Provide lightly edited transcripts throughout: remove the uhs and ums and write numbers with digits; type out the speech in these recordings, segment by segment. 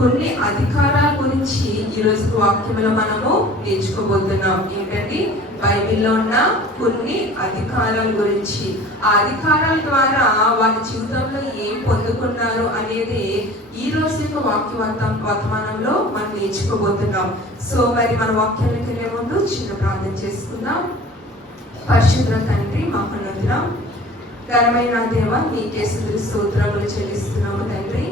కొన్ని అధికారాల గురించి ఈరోజు వాక్యంలో మనము నేర్చుకోబోతున్నాం. ఏంటంటే బైబిల్లో ఉన్న కొన్ని అధికారాల గురించి, ఆ అధికారాల ద్వారా వారి జీవితంలో ఏం పొందుకున్నారు అనేది ఈ రోజు యొక్క వర్తమానంలో మనం నేర్చుకోబోతున్నాం. సో మరి మన వాక్యానికి వెళ్ళే ముందు చిన్న ప్రార్థన చేసుకుందాం. పరిశుద్ధ తండ్రి, మహోన్నతుడ, ఘనమైన దేవ, నీకే స్తుతులు స్తోత్రములు చెల్లిస్తున్నాము తండ్రి.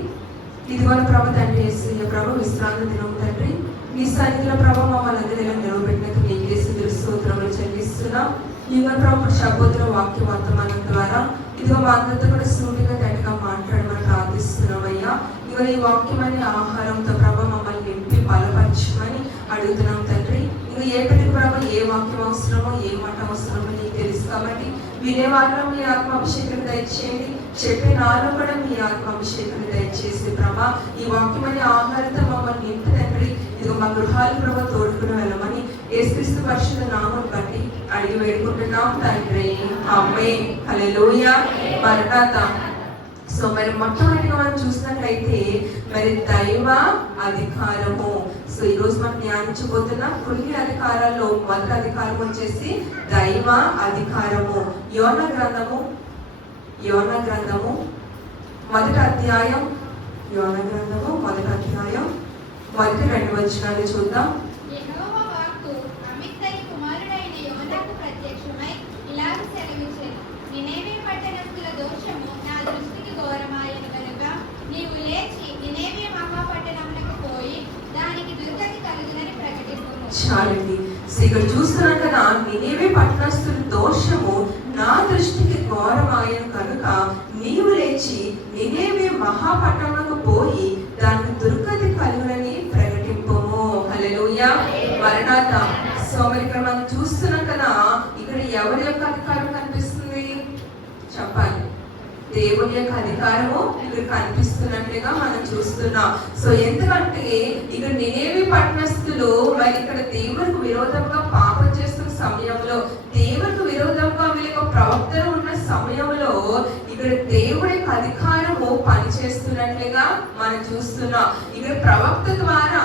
ఇదిగో ప్రభు తండ్రి యేసయ్య ప్రభు విశ్రాంతి దినం తండ్రి, నీ సన్నిధిలో ప్రభు మమ్మల్ని అందరూ నిలవబెట్టినందుకు నీకే స్తుతులు స్తోత్రములు చెల్లిస్తున్నాం. ఇదిగో ప్రభు శబోధన వాక్య వర్తమానం ద్వారా ఇదిగో మా అందరితో కూడా సూటిగా గట్టిగా మాట్లాడమని ప్రార్థిస్తున్నాం అయ్యా. ఇదిగో ఈ వాక్యమని ఆహారంతో ప్రభు మమ్మల్ని నింపి బలపరచమని అడుగుతున్నాం తండ్రి. ఇదిగో ఏ పెళ్లి ప్రభు ఏ వాక్యం అవసరమో ఏ మాట అవసరమో నీకు తెలుసు కాబట్టి వినే వాళ్ళలో మీ ఆత్మాభిషేకం దయచేయండి, చెప్పే నాలో కూడా మీ ఆత్మాభిషేకం దయచేసి ప్రభా ఈ వాక్యమని ఆహారంతో మమ్మల్ని నింపి తండ్రి. ఇదిగో మా గృహాలు ప్రభు తోడుకుని వెళ్ళమని యేసుక్రీస్తు పరిశుద్ధ నామం బట్టి అడిగి వేడుకుంటున్నాం తండ్రి. ఆమేన్. హల్లెలూయా. మరణాత. సో మరి మొట్టమొదటిగా మనం చూసినట్లయితే మరి దైవ అధికారము. సో ఈరోజు మనం ధ్యానించబోతున్న కొన్ని అధికారాల్లో మొదటి అధికారం వచ్చేసి దైవ అధికారము. యోనా గ్రంథము మొదటి అధ్యాయం, యోనా గ్రంథము మొదటి అధ్యాయం మొదటి 2 వచనాలు చూద్దాం. చాలండి. ఇక్కడ చూస్తున్నాం కదా, నినేవే పట్టణస్థుల దోషము నా దృష్టికి ఘోరమాయను కనుక నీవు లేచి నినేవే మహాపట్టణములకు పోయి దానికి దుర్గతి కలుగునని ప్రకటింపము. హల్లెలూయా. మరణాత. సో మరి ఇక్కడ మనం చూస్తున్నాం కదా, ఇక్కడ ఎవరి యొక్క అధికారం కనిపిస్తుంది చెప్పాలి? దేవుని యొక్క అధికారము ఇక్కడ కనిపిస్తున్నట్లుగా మనం చూస్తున్నాం. సో ఎందుకంటే ఇక్కడ నినేవే పట్టణస్థులు మరి ఇక్కడ దేవునికి విరోధంగా పాపం చేస్తున్న సమయంలో, దేవునికి విరోధంగా వీళ్ళ యొక్క ప్రవక్తలు ఉన్న సమయంలో ఇక్కడ దేవుడి యొక్క అధికారము పనిచేస్తున్నట్లుగా మనం చూస్తున్నాం. ఇక్కడ ప్రవక్త ద్వారా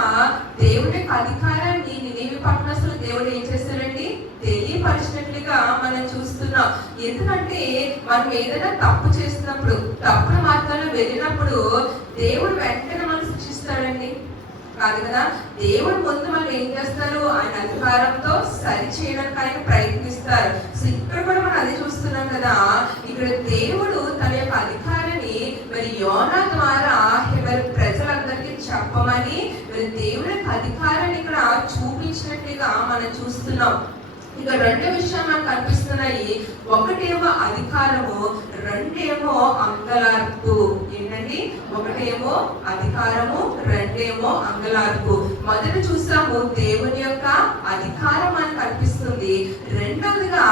దేవుడి యొక్క అధికారాన్ని నినేవే పట్టణస్థులు దేవుడు ఏం చేస్తారండి తెలియపరిచినట్లుగా మనం చూస్తున్నాం. ఎందుకంటే మనం ఏదైనా తప్పు చేసినప్పుడు, తప్పుడు మార్గాల్లో వెళ్ళినప్పుడు దేవుడు వెంటనే మనం శిక్షిస్తాడండి కాదు కదా. దేవుడు ముందు మనం ఏం చేస్తారు? ఆయన అధికారంతో సరి చేయడానికి ఆయన ప్రయత్నిస్తారు. సో ఇక్కడ కూడా మనం అదే చూస్తున్నాం కదా. ఇక్కడ దేవుడు తన యొక్క అధికారాన్ని మరి యోనా ద్వారా మరి ప్రజలందరికీ చెప్పమని మరి దేవుడి యొక్క అధికారాన్ని ఇక్కడ చూపించినట్టుగా మనం చూస్తున్నాం. ఇక 2 విషయాలు మనకు కనిపిస్తున్నాయి. ఒకటేమో అధికారము, రెండేమో అంగలార్పు. ఏంటండి? ఒకటేమో అధికారము, రెండేమో అంగలార్పు. మొదట చూసాము దేవుని యొక్క అధికారం మనకు కనిపిస్తుంది. రెండవదిగా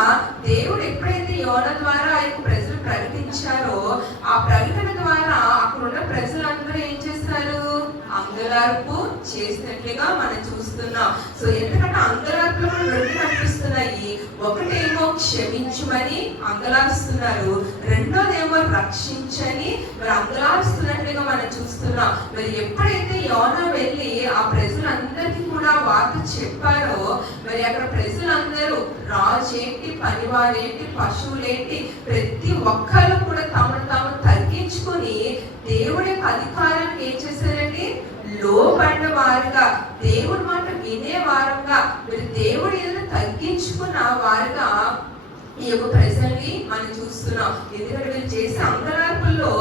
దేవుడు ఎప్పుడైతే యోనా ద్వారా ఆయన ప్రజలు ప్రకటించారో ఆ ప్రకటన ద్వారా అక్కడున్న ప్రజలందరూ ఏం చేస్తారు? అంగలార్పు చేసినట్లుగా మనం చూస్తున్నాం. సో ఎందుకంటే అంగలార్పులో 2 కనిపిస్తున్నాయి. ఒకటేమో క్షమించమని అంగలారుస్తున్నారు, రెండోదేమో రక్షించని మరి అంగలారుస్తున్నట్లుగా మనం చూస్తున్నాం. మరి ఎప్పుడైతే యోనా వెళ్ళి ఆ ప్రజలందరికీ కూడా వార్త చెప్పారో మరి అక్కడ ప్రజలందరూ రాజేంటి, పనివారేంటి, పశువులేంటి, ప్రతి ఒక్కరు కూడా తమను తాము తగ్గించుకొని దేవుడి యొక్క అధికారాన్ని ఏం చేశారండి? లోబడిన వారుగా, దేవుడి మాట వినే వారుగా, మీరు దేవుడి ఏదైనా తగ్గించుకున్న వారుగా ఈ యొక్క ప్రజల్ని మనం చూస్తున్నాం. ఎందుకంటే వీళ్ళు చేసే అంగలార్పుల్లో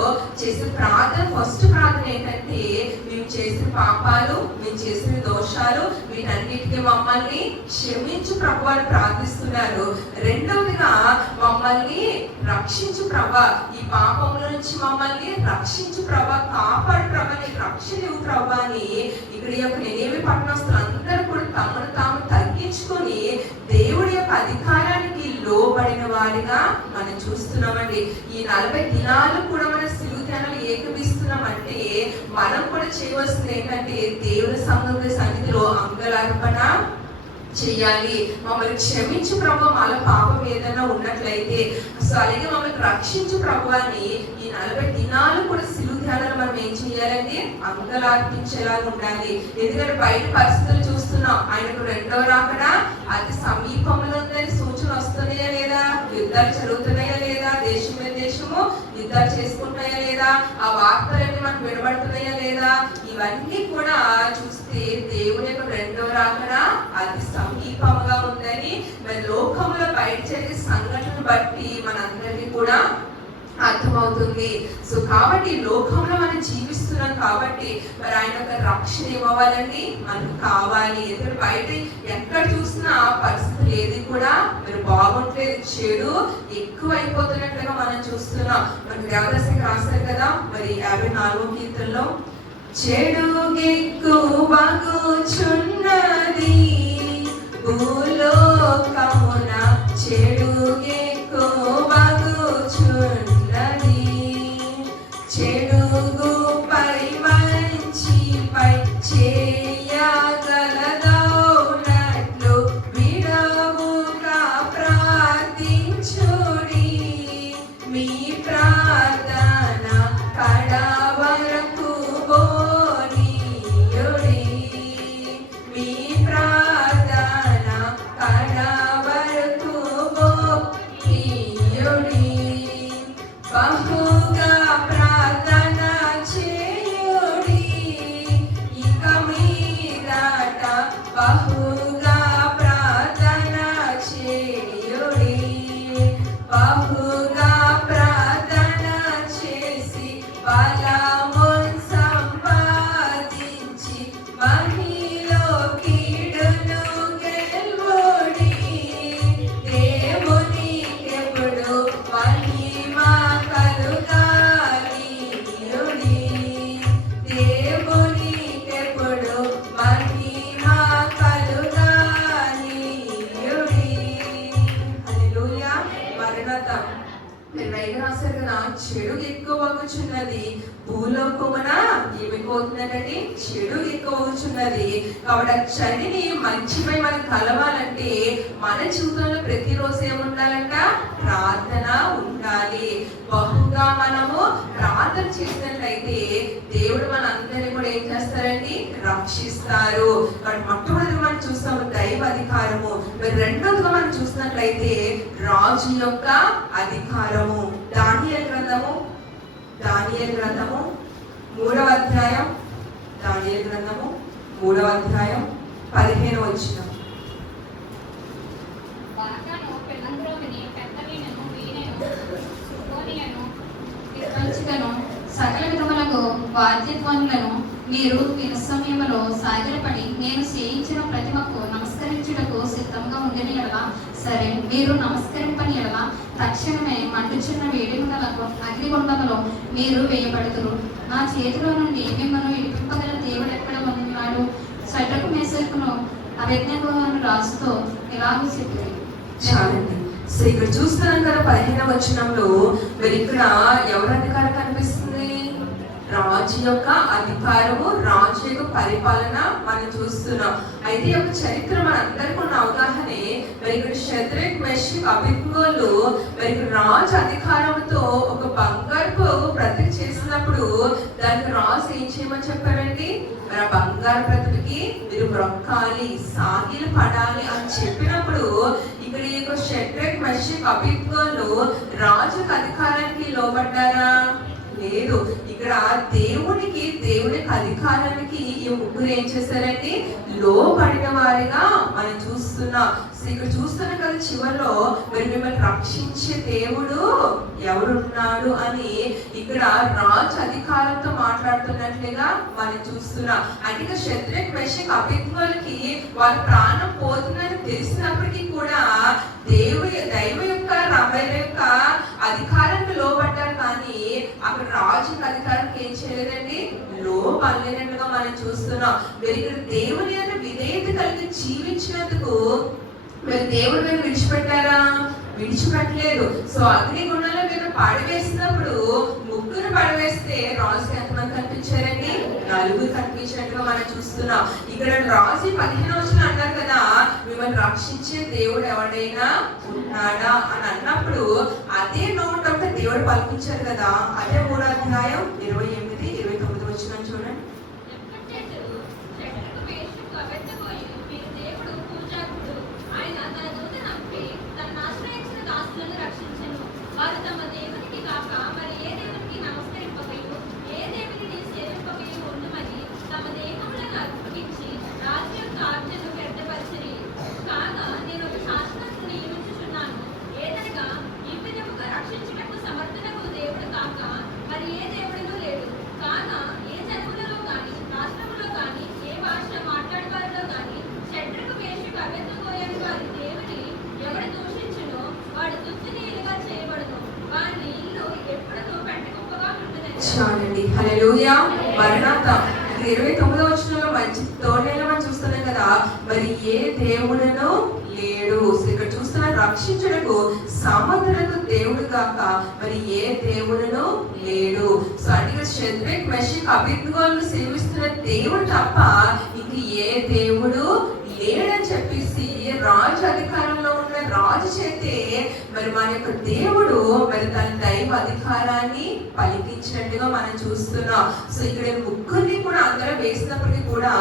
చేసే ప్రార్థన, ఫస్ట్ ప్రార్థన ఏంటంటే మేము చేసిన పాపాలు, మేము చేసిన దోషాలు వీటన్నిటికీ మమ్మల్ని క్షమించు ప్రభు అని ప్రార్థిస్తున్నారు. రెండవదిగా మమ్మల్ని రక్షించు ప్రభా, ఈ పాపముల నుంచి మమ్మల్ని రక్షించు ప్రభా, కాపాడు ప్రభా, నీకు రక్షణ ఇవ్వు ప్రభా అని ఇక్కడ యొక్క నినేవే పట్టణస్థులు అందరూ కూడా తమను తాము తగ్గించుకొని దేవుడి యొక్క అధికారానికి లోబడిన వారిగా మనం చూస్తున్నామండి. ఈ 40 దినాలు కూడా మన సిలువ ధ్యానాలు ఏకమిస్తున్నామంటే మనం కూడా చేయవలసింది ఏంటంటే దేవుని సన్నిధిలో అంగలార్పణ చేయాలి. మమ్మల్ని క్షమించు ప్రభు, మాలో పాపం ఏదైనా ఉన్నట్లయితే, సో అలాగే మమ్మల్ని రక్షించు ప్రభు అని ఈ 40 దినాలు కూడా సిలువ మధ్యాహ్నం మనం ఏం చేయాలండి? అంగలార్పించేలాగా ఉండాలి. ఎందుకంటే బయట పరిస్థితులు చూస్తున్నాం, ఆయనకు రెండవ రాకడ అతి సమీపంలో ఉందని సూచన వస్తున్నాయా లేదా? యుద్ధాలు జరుగుతున్నాయా లేదా? దేశం మీద దేశము యుద్ధాలు చేసుకుంటున్నాయా లేదా? ఆ వార్తలన్నీ మనకు వినబడుతున్నాయా లేదా? ఇవన్నీ కూడా చూస్తే దేవుని యొక్క రెండవ రాకడ అతి సమీపంగా ఉందని మరి లోకంలో బయట జరిగే సంఘటనను బట్టి మనందరికీ కూడా అర్థమవుతుంది. సో కాబట్టి లోకంలో మనం జీవిస్తున్నాం కాబట్టి మరి ఆయన యొక్క రక్షణ ఇవ్వాలండి, మనకు కావాలి. ఎందుకంటే బయట ఎక్కడ చూసినా పరిస్థితులు ఏది కూడా మరి బాగుంటలేదు, చెడు ఎక్కువ అయిపోతున్నట్లుగా మనం చూస్తున్నాం. మనకి దేవదాసకి రాస్తారు కదా మరి 54వ కీర్తనలో, చెడు ఎక్కువగుచున్నది భూలోకమున, చెడు ఎక్కువగుచున్నది, చెడుగుపై మంచిపై చేయగలదౌనట్లు విడవుగా ప్రార్థించుడి, మీ ప్రార్థన కడవరకు బోనియుడి, మీ ప్రార్థన కడవరకు బోనియుడి, బహుగా ప్రార్థన చేయుడి, ఇక మీదట బహుగా ప్రార్థన చేయుడి, బహుగా ప్రార్థన చేసి బలమున్ సంపాదించి మహిలో కీడును గెలువుడి, దేవునికెప్పుడు మహిమ కలుగానియుడి, దేవునికెప్పుడు మహిమ కలుగానియుడి. హల్లెలూయా. మరణత మీరు పైగా రాశారు కదా, చెడు ఎక్కువగుచున్నది భూలోకమున ఏమైపోతుందంటే చెడు ఎక్కువగుచున్నది. కాబట్టి ఆ చెడుని మంచిపై మనం కలవాలంటే మన జీవితంలో ప్రతిరోజు ఏముండాలంట? ప్రార్థన ఉండాలి. బహుగా మనము ప్రార్థన చేసినట్లయితే దేవుడు మనందరినీ కూడా ఏం చేస్తారండి? రక్షిస్తారు. కాబట్టి మొట్టమొదటి మనం చూస్తాము దైవ అధికారము. మరి రెండోదిగా మనం చూసినట్లయితే రాజు యొక్క అధికారము. దానియేలు గ్రంథము 3వ అధ్యాయం, దానియేలు గ్రంథము 3వ అధ్యాయం 15వ వచనం. సకల విధములకు వాద్యధ్వనులను మీరు వినసమయంలో సాగిలపడి నేను చేయించిన ప్రతిమకు నమస్కరించుటకు సిద్ధంగా ఉండిన ఎడల సరే, మీరు నమస్కరింపని ఎడల తక్షణమే మండుచున్న వేడిగుండలకు అగ్నిగుండములో మీరు వేయబడుతురు. నా చేతిలో నుండి మిమ్మల్ని విడిపింపగల దేవుడు ఎక్కడ ఉన్నాడు? షడ్రకు మేషకును అబేద్నెగో అను రాజుతో ఇలాగూ చెప్పింది. చాలండి. సో ఇక్కడ చూస్తున్నాం కదా 15వ వచనంలో మరి ఇక్కడ ఎవరి అధికారం కనిపిస్తుంది? రాజు యొక్క అధికారము, రాజు యొక్క పరిపాలన మనం చూస్తున్నాం. అయితే ఒక చరిత్ర మనందరికీ ఉన్న అవగాహనే మరి ఇక్కడ షద్రక్ మెషక్ అబేద్నెగోలు మరి రాజు అధికారంతో ఒక బంగారపు ప్రతిమ చేసినప్పుడు దానికి రాజు ఏం చేయమని చెప్పారండి? మరి ఆ బంగారు ప్రతిమకి మీరు మొక్కాలి, సాగిలు పడాలి అని చెప్పినప్పుడు ఇక్కడ ఈ యొక్క షద్రక్ మెషక్ అబేద్నెగోలు రాజు అధికారానికి లోబడ్డారా? లేదు. ఇక్కడ దేవుని అధికారానికి ఈ ముగ్గురు ఏం చేశారండి? లోబడిన వారిగా మనం చూస్తున్నాం. ఇక్కడ చూస్తున్నాం కదా చివరిలో మరి మిమ్మల్ని రక్షించే దేవుడు ఎవరున్నాడు అని ఇక్కడ రాజు అధికారంతో మాట్లాడుతున్నట్లుగా మనం చూస్తున్నాం. అంటే షద్రక్ మెషక్ అబేద్నెగోలకి వాళ్ళ ప్రాణం పోతుందని తెలిసినప్పటికీ కూడా దైవ యొక్క అధికారానికి లోబడ్డారు. కానీ అక్కడ రాజు అధికారానికి ఏం చేయలేదండి? లోబడలేనట్టుగా మనం చూస్తున్నాం. మీరు ఇక్కడ దేవుని యొక్క విధేయత కలిగి జీవించినందుకు మరి దేవుడు మీరు విడిచిపెట్టారా? విడిచిపెట్టలేదు. సో అగ్నిగుండంలో మీరు పడవేసినప్పుడు ముగ్గురు పడవేస్తే రాజుకి ఎంతమంది కనిపించారండి? 4 కనిపించినట్టుగా మనం చూస్తున్నాం. ఇక్కడ రాజు 15వ వచనం అన్నారు కదా, మిమ్మల్ని రక్షించే దేవుడు ఎవడైనా ఉన్నాడా అని అన్నప్పుడు అదే నోట దేవుడు పలికించారు కదా. అదే 3వ అధ్యాయం 28 మరణాత. 29వ వచనంలో మంచి తోడేళ్ళ మనం చూస్తున్నాం కదా, మరి ఏ దేవుడును లేడు. ఇక్కడ చూస్తున్న రక్షించుటకు సమర్థులకు దేవుడు కాక మరి ఏ దేవుడును లేడు. సో అంటే షద్రక్ మెషక్ అబేద్నెగోలను సేవిస్తున్న దేవుడు తప్ప ఇంక ఏ దేవుడు లేడని చెప్పేసి రాజు అధికారంలో ఉన్న రాజు చేతే మరి మన యొక్క దేవుడు మరి తన దైవ అధికారాన్ని పలికించినట్టుగా మనం చూస్తున్నాం. సో ఇక్కడ ముగ్గురిని కూడా అందరూ వేసినప్పటికీ కూడా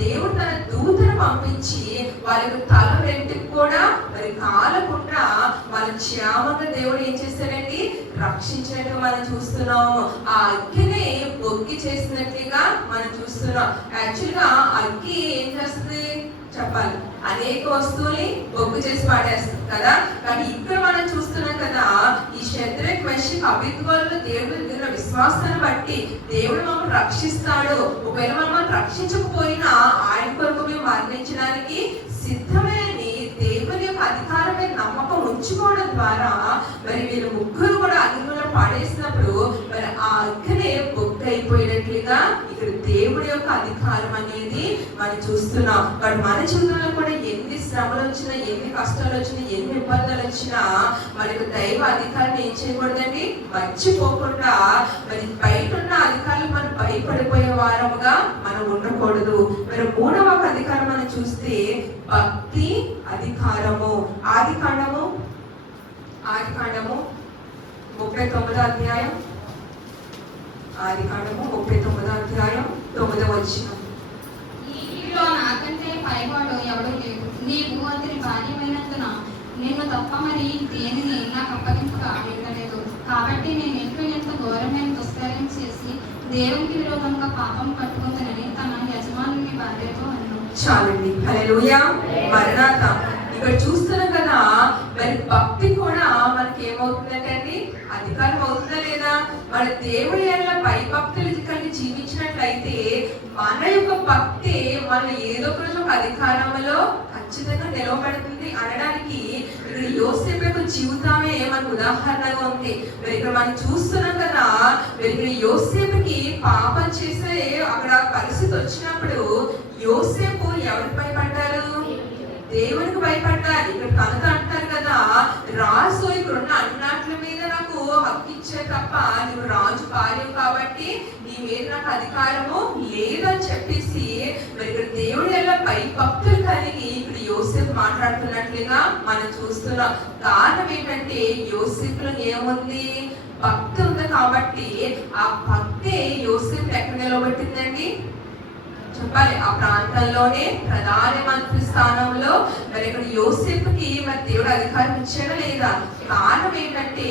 దేవుడు తన దూతను పంపించి వాళ్ళకి తల వెంటికి కూడా మరి కాలకుండా వాళ్ళ క్షేమంగా దేవుడు ఏం చేశారండి, రక్షించినట్టుగా మనం చూస్తున్నాము. ఆ అగ్గిని బొగ్గి చేసినట్టుగా మనం చూస్తున్నాం. యాక్చువల్గా అగ్గి ఏం చేస్తుంది చెప్పాలి, అనేక వస్తువుల్ని బొగ్గు చేసి పాడేస్తుంది కదా. కానీ ఇక్కడ మనం చూస్తున్నాం కదా, ఈ షద్రక్ మెషక్ అబేద్నెగోలు దేవుడి దగ్గర విశ్వాసాన్ని బట్టి దేవుడు మమ్మల్ని రక్షిస్తాడు. ఒకవేళ మమ్మల్ని రక్షించకపోయినా ఆయన కొరకు మేము మరణించడానికి సిద్ధమే అని దేవుని యొక్క అధికారమే నమ్మకం ఉంచుకోవడం ద్వారా మరి వీళ్ళు ముగ్గురు కూడా అగ్నిలో పడేసినప్పుడు మరి ఆ అగ్ని బొగ్గు అయిపోయినట్లుగా ఇక్కడ దేవుడి యొక్క అధికారం అనేది మనం చూస్తున్నాం. బట్ మన జీవితంలో కూడా ఎన్ని శ్రమలు వచ్చినా, ఎన్ని కష్టాలు వచ్చినా, ఎన్ని ఇబ్బందులు వచ్చినా మనకు దైవ అధికారాన్ని ఏం చేయకూడదండి, మర్చిపోకుండా మరి బయట ఉన్న అధికారులు మనం భయపడిపోయే వారముగా మనం ఉండకూడదు. మరి 3వ అధికారం మనం చూస్తే భక్తి అధికారము. ఆదికాండము 39వ అధ్యాయం, ఆదికాండము 39వ అధ్యాయం 9వ వచనం. నీలో నాకంటే పైవాడు ఎవడూ లేడు. నీవు అతని భార్యమైనందున నిన్ను తప్ప మరి దేనిని నాకు అప్పగింపుగా వెళ్ళలేదు. కాబట్టి నేను ఎంత ఘోరమైన దుష్కార్యం చేసి దేవునికి విరోధంగా పాపం పట్టుకుందని తన యజమానుని భార్యతో అన్నాడు. చాలండి, హల్లెలూయా, మరణాత. ఇక్కడ చూస్తున్నాం కదా, మరి భక్తి కూడా మనకి ఏమవుతుందంటే అధికారం అవుతుందా లేదా? మన దేవుడి యొక్క భయభక్తులు కలిగి జీవించినట్లయితే మన యొక్క భక్తి మన ఏదో ఒక రోజు ఒక అధికారంలో ఖచ్చితంగా నిలవబడుతుంది అనడానికి ఇక్కడ యోసేపు యొక్క జీవితమే మనకు ఉదాహరణగా ఉంది. మరి ఇక్కడ మనం చూస్తున్నాం కదా, మరి ఇక్కడ యోసేపుకి పాపం చేసే అక్కడ పరిస్థితి వచ్చినప్పుడు యోసేపు ఎవరికి భయపడ్డారు? దేవునికి భయపడ్డారు. ఇక్కడ కనుక అంటారు కదా, రాజు ఇక్కడున్న అన్నాట్ల మీద నాకు హక్కు ఇచ్చే తప్ప నువ్వు రాజు భార్య కాబట్టి నీ మీద నాకు అధికారము లేదని చెప్పేసి మరి ఇక్కడ దేవుడు ఎలా భయభక్తులు కలిగి ఇక్కడ యోసేపు మాట్లాడుతున్నట్లుగా మనం చూస్తున్నాం. కారణం ఏంటంటే యోసేపులో ఏముంది, భక్తి ఉంది కాబట్టి ఆ భక్తే యోసేపు ఎక్కడ నిలబెట్టిందండి చెప్పాలి. ఆ ప్రాంతంలోనే ప్రధానమంత్రి స్థానంలో మరి ఇక్కడ యోసేపుకి మరి దేవుడు అధికారం ఇచ్చాడా లేదా? కారణం ఏంటంటే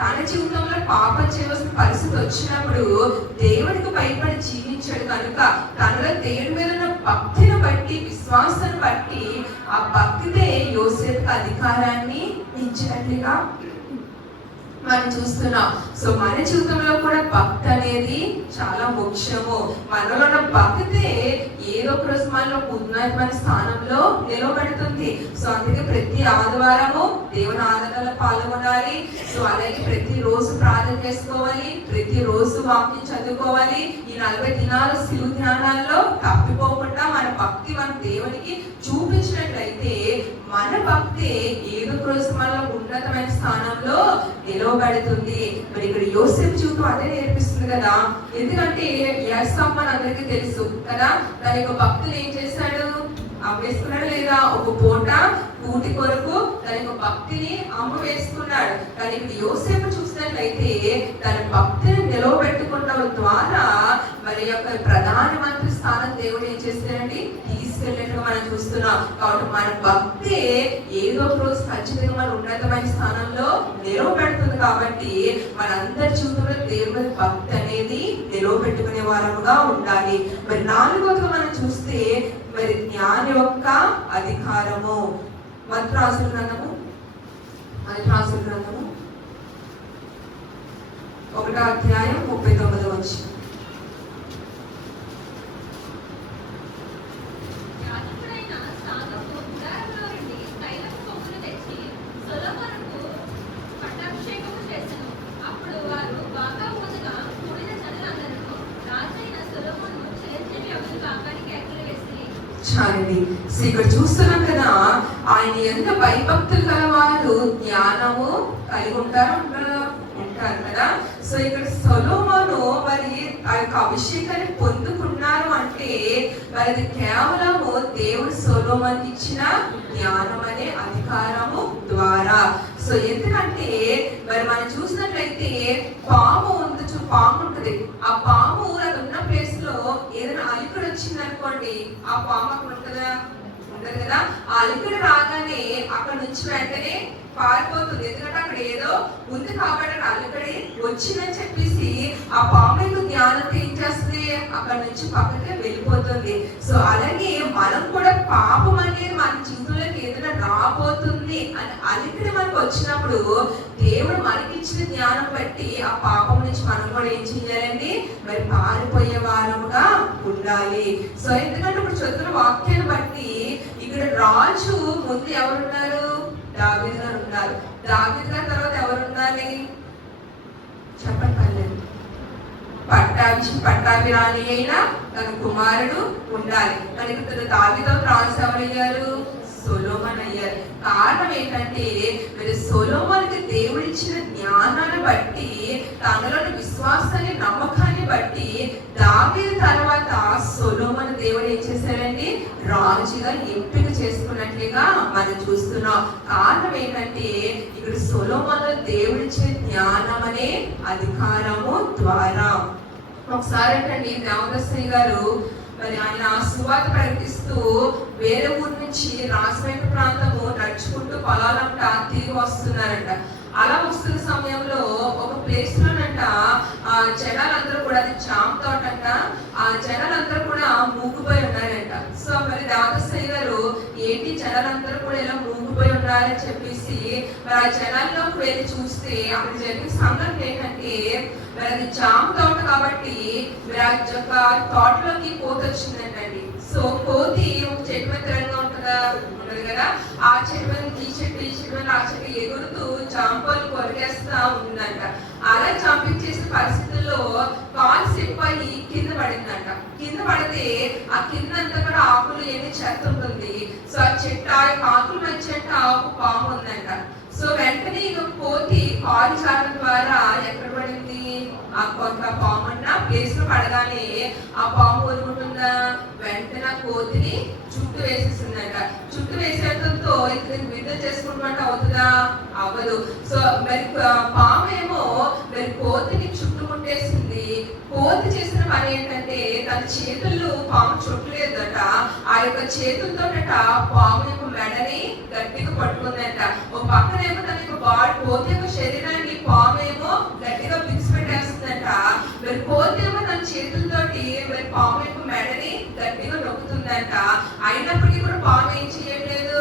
తన జీవితంలో పాపం చేయవలసిన పరిస్థితి వచ్చినప్పుడు దేవుడికి భయపడి జీవించాడు కనుక తనలో దేవుడి మీద ఉన్న భక్తిని బట్టి, విశ్వాసాన్ని బట్టి ఆ భక్తితే యోసేపుకి అధికారాన్ని ఇచ్చినట్లుగా మనం చూస్తున్నాం. సో మన జీవితంలో కూడా భక్తి అనేది చాలా ముఖ్యము. మనలో ఉన్న భక్తే ఏదో ఒక రోజు మనలో ఉన్నతమైన స్థానంలో నిలవబడుతుంది. సో అందుకే ప్రతి ఆదివారము దేవుని ఆరాధనలో పాల్గొనాలి. సో అలాగే ప్రతి రోజు ప్రార్థన చేసుకోవాలి, ప్రతి రోజు వాక్యం చదువుకోవాలి. ఈ 40 దినాలు శిలువ ధ్యానాల్లో తప్పిపోకుండా మన భక్తి మన దేవునికి చూపించినట్లయితే మన భక్తి ఏదో ఒక రోజు మనలో ఉన్నతమైన స్థానంలో నిలవబడుతుంది. మరి ఇక్కడ యోసేపు జీవితం అదే నేర్పిస్తుంది కదా. ఎందుకంటే యాకోబు అందరికీ తెలుసు కదా, తన యొక్క భక్తులు ఏం చేశాడు, అమ్మేసుకున్నాడు లేదా? ఒక పూట కూటి కొరకు తన యొక్క భక్తిని అమ్మ వేసుకున్నాడు. కానీ ఇప్పుడు యోసేపు చూసినట్లయితే తన భక్తిని నిలవబెట్టుకోవడం ద్వారా మరి యొక్క ప్రధానమంత్రి స్థానం దేవుడు ఏం చేస్తాడండి, తీసుకెళ్ళినట్టుగా మనం చూస్తున్నాం. కాబట్టి మన భక్తి ఏదో ఒక రోజు ఖచ్చితంగా మన ఉన్నతమైన స్థానంలో నిలవబెడుతుంది. కాబట్టి మనందరి జీవితంలో దేవుడి భక్తి అనేది నిలవబెట్టుకునే వారముగా ఉండాలి. మరి 4వదిగా మనం చూస్తే మరి జ్ఞాని యొక్క అధికారము. మొదటి రాసుల గ్రంథము 1వ అధ్యాయం 39వ వచనం. అప్పుడు వారు బాగా ముందుగా కూడిన జనులందరూ రాజైన చాలండి. సో ఇక్కడ చూస్తున్నాం కదా, ఆయన ఎంత భయభక్తులు కలవారు జ్ఞానము కలిగి ఉంటారు కదా. సో ఇక్కడ సొలొమోను మరి ఆ యొక్క అభిషేకాన్ని పొందుకున్నారు అంటే మరి అది కేవలము దేవుడు సొలొమోనుకి ఇచ్చిన జ్ఞానం అనే అధికారము ద్వారా. సో ఎందుకంటే మరి మనం చూసినట్లయితే పాము ఉంటుంది. ఆ పాము అది ఉన్న ప్లేస్ లో ఏదైనా అలికిడి వచ్చింది అనుకోండి, ఆ పాము అక్కడ ఉంటుందా? ఉండదు కదా. ఆ అలికిడి రాగానే అక్కడ నుంచి వెంటనే పారిపోతుంది. ఎందుకంటే అక్కడ ఏదో ఉంది కాబట్టి అలికిడి వచ్చిందని చెప్పేసి ఆ పాము జ్ఞానం ఏం చేస్తుంది, అక్కడ నుంచి పక్కకి వెళ్ళిపోతుంది. సో అలాగే మనం కూడా పాపం అనేది మన జీవితంలోకి ఏదైనా రాబోతుంది అని అలికిడి మనకు వచ్చినప్పుడు దేవుడు మనకిచ్చిన జ్ఞానం బట్టి ఆ పాపం నుంచి మనం కూడా ఏం చేయాలండి, మరి పారిపోయే వారముగా ఉండాలి. సో ఎందుకంటే ఇప్పుడు చదువుతున్న వాక్యాన్ని బట్టి ఇక్కడ రాజు ముందు ఎవరున్నారు? దావీదు గారు ఉన్నారు. దావీదు గారి తర్వాత ఎవరు ఉండాలి చెప్పండి? పర్లేదు. పట్టాభిరాణి అయినా తన కుమారుడు ఉండాలి. కానీ ఇక్కడ దావీదు రాజు ఎవరయ్యారు? సొలొమోను అయ్యారు. కారణం ఏంటంటే మరి సొలొమోనుకి దేవుడిచ్చిన జ్ఞానాన్ని బట్టి, తనలోని విశ్వాసాన్ని నమ్మకాన్ని బట్టి దావీదు తర్వాత సొలొమోను దేవుడు ఏం చేశాడండి, రాజుగా ఎంపిక చేసుకున్నట్లుగా మనం చూస్తున్నాం. కారణం ఏంటంటే ఇక్కడ సొలొమోను దేవుడిచ్చిన జ్ఞానం అనే అధికారము ద్వారా. ఒకసారి ఏంటండి దేవదర్శి గారు మరి ఆయన సువార్త ప్రకటిస్తూ వేరే ఊరు నుంచి రాజమండ్రి ప్రాంతము నడుచుకుంటూ పొలాలంట తిరిగి వస్తున్నారంట. అలా వస్తున్న సమయంలో ఒక ప్లేస్ లోనంట ఆ జనాలందరూ కూడా, అది జామ తోట అంట, ఆ జనాలందరూ కూడా మూగిపోయి ఉన్నారంట. సో మరి దేవదర్శి గారు ఏంటి జనాలందరూ కూడా ఇలా మూగిపోయి ఉన్నారని చెప్పేసి మరి ఆ జనాల్లోకి వెళ్ళి చూస్తే అక్కడ జరిగిన సంఘటన ఏంటంటే మరి అది జామ తోట కాబట్టి మరి ఆ యొక్క తోటలోకి కోతి వచ్చిందంటండి. సో కోతి ఒక చెట్టు మీద తిరంగా ఉంటుందా? ఉండదు కదా. ఆ చెట్టు మీద ఈ చెట్టు మీద ఆ చెట్టు ఎగురుతూ జాంపలు కొరికేస్తా ఉందంట. అలా జంపింగ్ చేసిన పరిస్థితుల్లో కాలు స్లిప్ అయ్యి కింద పడిందంట. కింద పడితే ఆ కింద అంతా కూడా ఆకులు ఏమి చెత్త ఉంటుంది. సో ఆ చెట్టు ఆ ఆకుల మధ్య ఆకు పాము ఉందంట. సో వెంటనే ఇక కోతి కాలు జారడం ద్వారా ఎక్కడ పడింది, ఆ కొంత పాము ఉన్న ప్లేస్ లో పడగానే ఆ పాము వదులుకుంటుందా? వెంటనే ఆ కోతిని చుట్టూ వేసేసిందంట. చుట్టూ వేసేయడంతో ఇక్కడ విడుదల చేసుకుంటున్నట్టు అవుతుందా? అవ్వదు. సో మరి పాము ఏమో మరి కోతిని చుట్టుముట్టేసింది. కోతి చేసిన పని ఏంటంటే తన చేతుల్లో పాము చుట్టలేదట. ఆ యొక్క చేతులతోట పాము యొక్క మెడని గట్టిగా పట్టుకుందంట. ఒక పక్కనేమో తన యొక్క కోతి యొక్క శరీరాన్ని పాము ఏమో గట్టిగా బిక్స్ పెట్టేస్తుందంట. మరి కోతి ఏమో తన చేతులతోటి మరి పాము యొక్క మెడని గట్టిగా నొక్కుతుందంట. అయినప్పటికీ కూడా పాము ఏం చేయట్లేదు,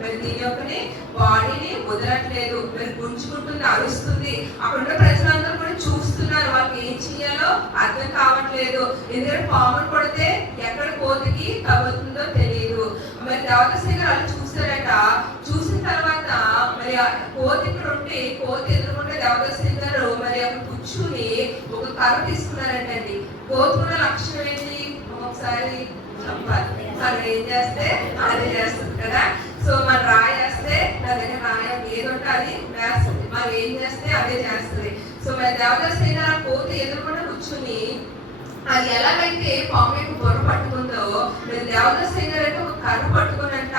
మరి దీని యొక్కని బాడీని వదలట్లేదు. మరి గుంజుకుంటుంది, అరుస్తుంది. అక్కడ ప్రజలందరూ కూడా చూస్తున్నారు, వాళ్ళకి ఏం చేయాలో అర్థం కావట్లేదు. ఎందుకంటే పామును కొడితే ఎక్కడ కోతికి తగ్గుతుందో తెలియదు. మరి దేవదర్శి గారు అలా చూస్తారట. చూసిన తర్వాత మరి కోతి ఇక్కడ ఉంటే, కోతి ఎదురుకుంటే దేవదర్శి గారు మరి అక్కడ కూర్చుని ఒక కర్ర తీసుకున్నారంటండి. కోతి ఉన్న లక్షణం ఏంటి ఒకసారి చెప్పాలి. మనం ఏం చేస్తే అదే చేస్తుంది కదా. సో మనం రాయేస్తే నా దగ్గర రాయం ఏదొంటే అది వేస్తుంది, మనం ఏం చేస్తే అదే చేస్తుంది. సో మరి దేవదర్శి గారు కోతి ఎదురుకుండా కూర్చుని అది ఎలాగైతే పాము యొక్క బొర్ర పట్టుకుందో మరి దేవదర్శి గారు అయితే ఒక కర్ర పట్టుకున్నంట.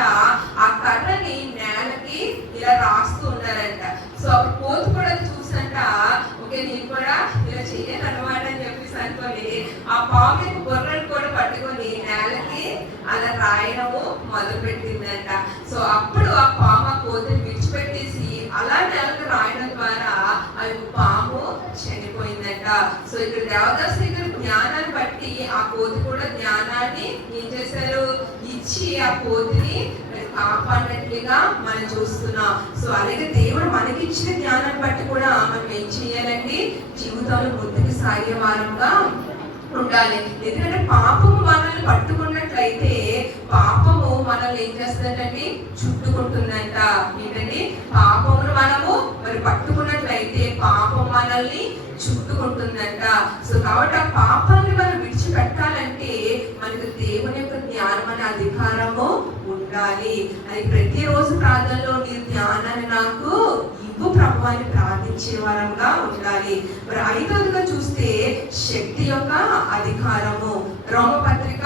ఆ కర్రని నేలకి ఇలా రాస్తూ ఉన్నారంట. సో అప్పుడు కోతి కూడా అది చూసంట, ఓకే నేను కూడా ఇలా చెయ్యాలి అన్నమాట అని చెప్పేసి అనుకొని ఆ పాము యొక్క బొర్రను కూడా పట్టుకొని నేలకి అలా రాయడము మొదలు పెట్టిందంట. సో అప్పుడు ఆ పాము ఆ కోతిని విడిచిపెట్టేసి అలా నేలకు రాయడం ద్వారా ఆ పాము చనిపోయిందంట. సో ఇక్కడ దేవదర్శి గారు జ్ఞానాన్ని బట్టి ఆ కోతి కూడా జ్ఞానాన్ని ఏం చేశారు, ఇచ్చి ఆ కోతిని కాపాడినట్లుగా మనం చూస్తున్నాం. సో అలాగే దేవుడు మనకి ఇచ్చిన జ్ఞానాన్ని బట్టి కూడా మనం ఏం చేయాలండి, జీవితంలో ముందుకు సాగే వారంగా ఉండాలి. ఎందుకంటే పాపము మనల్ని పట్టుకున్నట్లయితే పాపము మనల్ని ఏం చేస్తుందండి, చుట్టుకుంటుందంట. ఏంటండి, పాపమును మనము మరి పట్టుకున్నట్లయితే పాపం మనల్ని చుట్టుకుంటుందంట. సో కాబట్టి ఆ పాపాన్ని మనం విడిచిపెట్టాలంటే మనకు దేవుని యొక్క జ్ఞానం మన అధికారము ఉండాలి. అది ప్రతిరోజు ప్రార్థనలో నీ ధ్యానాన్ని నాకు ఇవ్వు ప్రభు అని ప్రార్థించే వారంగా ఉండాలి. మరి 5వదిగా చూస్తే శక్తి యొక్క అధికారము. రోమపత్రిక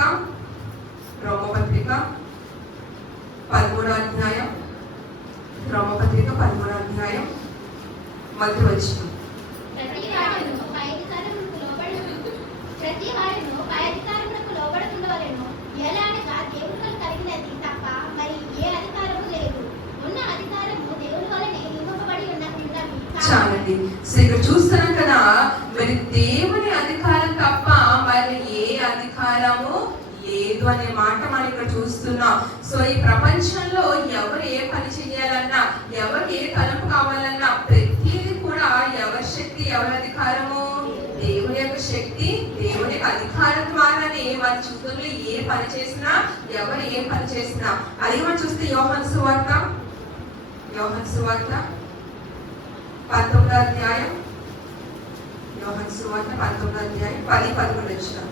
13వ అధ్యాయం, రోమపత్రిక 13వ అధ్యాయం మొదటి వచనం. ప్రతి వారిను పై అధికారములకు లోబడుతుండవలెను. ఎలాగనగా దేవుడు కలిగినది తప్ప మరి ఏ అధికారము లేదు. ఉన్న అధికారము దేవుని వలనే ఇవ్వబడి ఉన్నవి. చాలండి. సో ఇక్కడ చూస్తున్నాం కదా, మరి దేవుని అధికారం తప్ప మరి ఏ అధికారము లేదు అనే మాట మనం ఇక్కడ చూస్తున్నాం. సో ఈ ప్రపంచంలో ఎవరు ఏ పని చేయాలన్నా, ఎవరికి ఏ తలంపు కావాలన్నా ప్రతిదీ కూడా ఎవరి శక్తి, ఎవరి అధికారము? దేవుని యొక్క శక్తి, దేవుని యొక్క అధికారం ద్వారానే మన జీవితంలో ఏ పని చేసినా, ఎవరు ఏ పని చేసినా. అది మనం చూస్తే యోహాను సువార్త 19వ అధ్యాయం, యోహాను సువార్త 19వ అధ్యాయం 10-11 వచనం.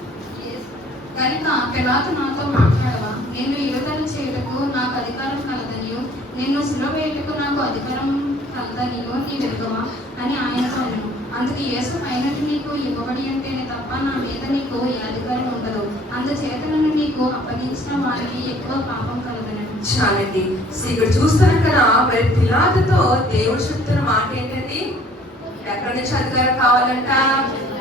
కనుక పిలాతు నాతో మాట్లాడవా, నేను యువతలు చేయుటకు నాకు అధికారం కలదనియు, నిన్ను సిలువ వేయుటకు నాకు అధికారం కలదనియు నీ వెలుగవా అని ఆయనతో అన్నాను. అందుకు యేసు అయినట్టు నీకు ఇవ్వబడి ఉంటేనే తప్ప నా మీద నీకు ఏ అధికారం ఉండదు. అందుచేత నన్ను నీకు అప్పగించిన వారికి ఎక్కువ పాపం కలదనను. చాలండి. ఇక్కడ చూస్తాను కదా, మరి పిలాతుతో దేవుడు చెప్తున్న మాట ఏంటండి? ఎక్కడి నుంచి అధికారం కావాలంట?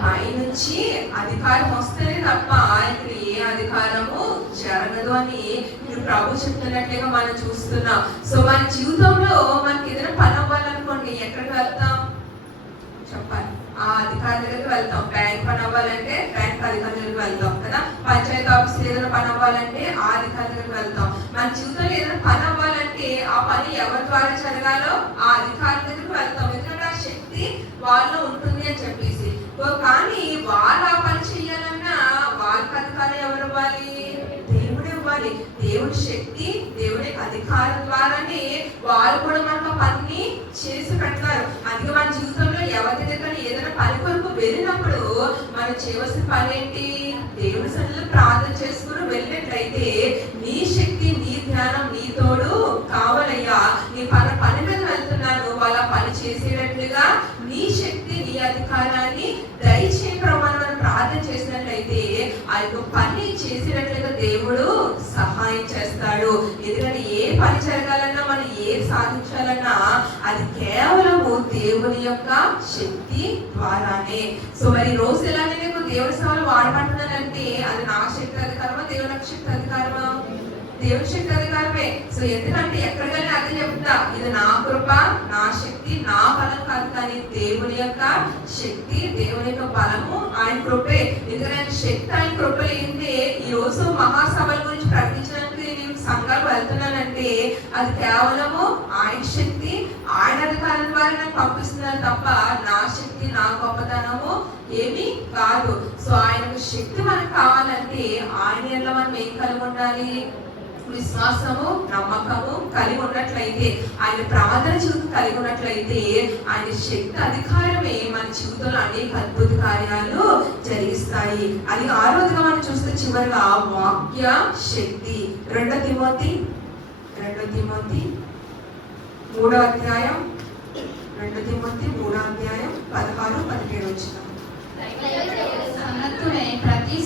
పై నుంచి అధికారం వస్తేనే తప్ప ఇక్కడ ఏ అధికారము జరగదు అని మీరు ప్రభు చెప్తున్నట్లుగా మనం చూస్తున్నాం. సో మన జీవితంలో మనకి ఏదైనా పని అవ్వాలనుకోండి, ఎక్కడికి వెళ్తాం చెప్పాలి? ఆ అధికారి దగ్గరికి వెళ్తాం. బ్యాంక్ పని అవ్వాలంటే బ్యాంక్ అధికారి దగ్గరికి వెళ్తాం కదా. పంచాయతీ ఆఫీస్ ఏదైనా పని అవ్వాలంటే ఆ అధికారి దగ్గరికి వెళ్తాం. మన జీవితంలో ఏదైనా పని అవ్వాలంటే ఆ పని ఎవరి ద్వారా జరగాలో ఆ అధికారి దగ్గరికి వెళ్తాం. ఎందుకంటే ఆ శక్తి వాళ్ళలో ఉంటుంది అని చెప్పేసి. కానీ వాళ్ళు ఆ పని చెయ్యాలన్నా వాళ్ళకి అధికారం ఎవరు ఇవ్వాలి? దేవుడు ఇవ్వాలి. దేవుడి శక్తి, దేవుడి అధికారం ద్వారానే వాళ్ళు కూడా మనకు ఆ పని చేసి పెడతారు. అందుకే మన జీవితంలో ఎవరి దగ్గర ఏదైనా పని కొరకు వెళ్ళినప్పుడు మనం చేయవలసిన పని ఏంటి? దేవుడి సన్నిధిలో ప్రార్థన చేసుకుని వెళ్ళినట్లయితే నీ శక్తి, నీ ధ్యానం, నీ తోడు కావాలయ్యా. నీ పని మీద వెళ్తున్నాను, వాళ్ళ పని చేసేటట్లుగా నీ శక్తి, నీ అధికారాన్ని దయచేయ ప్రమాణం ప్రార్థన చేసినట్లయితే ఆ యొక్క పని చేసేటట్లుగా దేవుడు సహాయం చేస్తాడు. ఎందుకంటే ఏ పని జరగాలన్నా, మనం ఏది సాధించాలన్నా అది కేవలము దేవుని యొక్క శక్తి ద్వారానే. సో మరి రోజు ఎలాగే నీకు దేవుడి సేవలు వాడబడుతున్నానంటే అది నా శక్తి అధికారమా, దేవుని శక్తి అధికారమా? దేవుని శక్తి అధికారమే. సో ఎందుకంటే ఎక్కడికైనా అదే చెప్తా, ఇది నా కృప, నా శక్తి, నా బలం కాదు, కానీ దేవుని యొక్క శక్తి, దేవుని యొక్క బలము, ఆయన కృపే. ఎందుకంటే ఆయన శక్తి, ఆయన కృప లేనిదే ఈ రోజు మహాసభల గురించి ప్రకటించడానికి నేను సంఘాలు వెళ్తున్నానంటే అది కేవలము ఆయన శక్తి, ఆయన అధికారం ద్వారా నాకు పంపిస్తున్నాను తప్ప నా శక్తి, నా గొప్పతనము ఏమీ కాదు. సో ఆయన శక్తి మనకు కావాలంటే ఆయన ఎలా మనం ఏం కలిగి ఉండాలి? విశ్వాసము, నమ్మకము కలిగి ఉన్నట్లయితే, ఆయన ప్రార్థన జీవితం కలిగి ఉన్నట్లయితే ఆయన శక్తి అధికారమే మన జీవితంలో అనేక అద్భుత కార్యాలు జరిగిస్తాయి. అది 6వదిగా మనం చూస్తే చివరిగా వాక్య శక్తి. 2 తిమోతి 3వ అధ్యాయం 16-17 వచ్చిన. సన్నద్ధుడై ప్రతి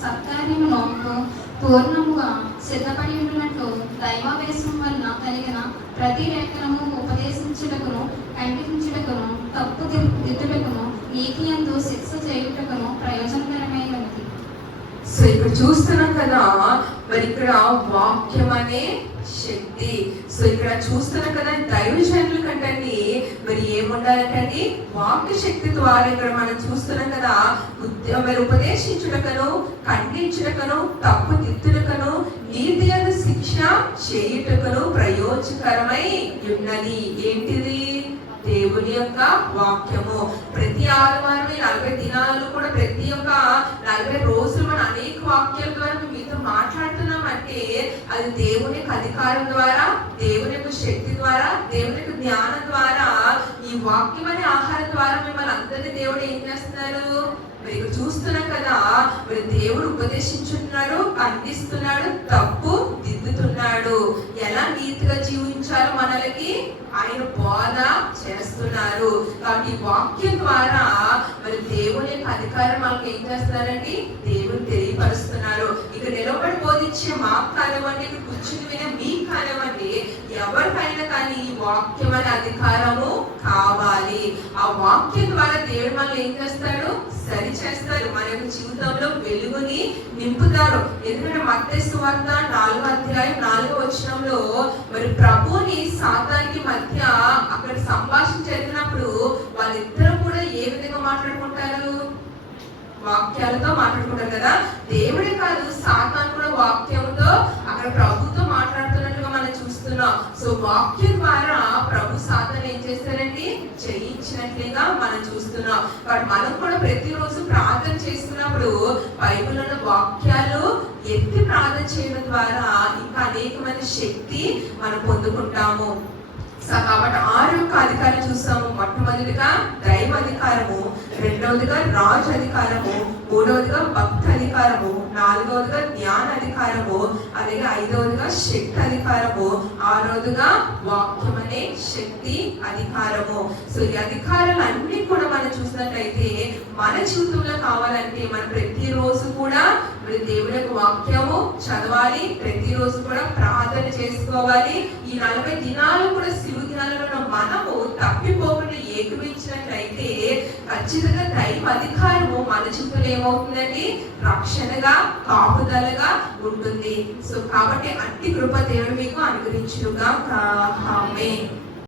సత్కార్యమును పూర్ణముగా సిద్ధపడి ఉన్నట్లు దైవావేశం వలన కలిగిన ప్రతి లేఖనము ఉపదేశించుటకును, ఖండించుటకును, తప్పు దిద్దుటకును, నీతి యందు శిక్ష చేయుటకును ప్రయోజనకరమైనది. సో ఇక్కడ చూస్తున్నాం కదా, మరి ఇక్కడ వాక్యం అనే శక్తి. సో ఇక్కడ చూస్తున్నాం కదా, దైవజనుల కంటండి మరి ఏముండాలంటండి? వాక్య శక్తి ద్వారా ఇక్కడ మనం చూస్తున్నాం కదా, మరి ఉపదేశించుటకను, ఖండించుటకను, తప్పు దిద్దుటకను, నీతి యందు శిక్ష చేయుటకును ప్రయోజనకరమై ఉన్నది. ఏంటిది? దేవుని యొక్క వాక్యము. ప్రతి ఆదివారం 40 దినాలు కూడా ప్రతి ఒక్క 40 రోజులు మనం అనేక వాక్యాల ద్వారా మీతో మాట్లాడుతున్నాం అంటే అంటే అది దేవుని యొక్క అధికారం ద్వారా, దేవుని యొక్క శక్తి ద్వారా, దేవుని యొక్క జ్ఞానం ద్వారా, ఈ వాక్యం అనే ఆహారం ద్వారా మిమ్మల్ని అందరినీ దేవుడు ఏం చేస్తున్నారు? మరి ఇక్కడ చూస్తున్నాం కదా, మరి దేవుడు ఉపదేశించుతున్నాడు, ఖండిస్తున్నాడు, తప్పు దిద్దుతున్నాడు, ఎలా నీతిగా జీవించాలో మనలకి ఆయన బోధ చేస్తున్నారు. కాబట్టి ఈ వాక్యం ద్వారా మరి దేవుని యొక్క అధికారం మనకి ఏం చేస్తున్నారండి? దేవుడు తెలియపరుస్తున్నారు. ఇక నిలబడి బోధించే మాకు కానివ్వండి, ఇక్కడ కూర్చుని వినే మీకు కానివ్వండి, ఎవరికైనా కానీ ఈ వాక్యం అనే అధికారము కావాలి. ఆ వాక్యం ద్వారా దేవుడు మనల్ని ఏం చేస్తాడు? సరి చేస్తారు. మన యొక్క జీవితంలో వెలుగుని నింపుతారు. ఎందుకంటే మత్తయి సువార్త 4వ అధ్యాయం 4వ వచనంలో మరి ప్రభుని సాతానికి మధ్య అక్కడ సంభాషణ జరిగినప్పుడు వాళ్ళిద్దరూ కూడా ఏ విధంగా మాట్లాడుకుంటారు? వాక్యాలతో మాట్లాడుకుంటారు కదా. దేవుడే కాదు, సాతాను కూడా వాక్యంతో అక్కడ ప్రభుతో మాట్లాడుతున్నట్టుగా మనం చూస్తున్నాం. సో వాక్యం ద్వారా ప్రభు సాతాను ఏం చేస్తారండి? జయించినట్లుగా మనం చూస్తున్నాం. బట్ మనం కూడా ప్రతిరోజు ప్రార్థన చేసుకున్నప్పుడు బైబిల్ ఉన్న వాక్యాలు ఎత్తి ప్రార్థన చేయడం ద్వారా ఇంకా అనేకమైన శక్తి మనం పొందుకుంటాము. కాబట్టి 6 యొక్క అధికారం చూస్తాము. మొట్టమొదటిగా దైవ అధికారము, రెండవదిగా రాజు అధికారము, మూడవదిగా భక్తి అధికారము, నాలుగవదిగా జ్ఞాన అధికారము, అలాగే ఐదవదిగా శక్తి అధికారము, ఆరవదిగా వాక్యం అనే శక్తి అధికారము. సో ఈ అధికారాలన్నీ కూడా మనం చూసినట్లయితే మన జీవితంలో కావాలంటే మనం ప్రతిరోజు కూడా దేవుని యొక్క వాక్యము చదవాలి, ప్రతిరోజు కూడా ప్రార్థన చేసుకోవాలి. ఈ 40 దినాలు కూడా శిలువ దినాలలో మనము తప్పిపోకుండా ఏకమించినట్లయితే ఖచ్చితంగా దైవ అధికారము మన జీవితంలో ఏమవుతుందండి? రక్షణగా, కాపుదలగా ఉంటుంది. సో కాబట్టి అట్టి కృప దేవుడు మీకు అనుగ్రహించుగా. ఆమేన్.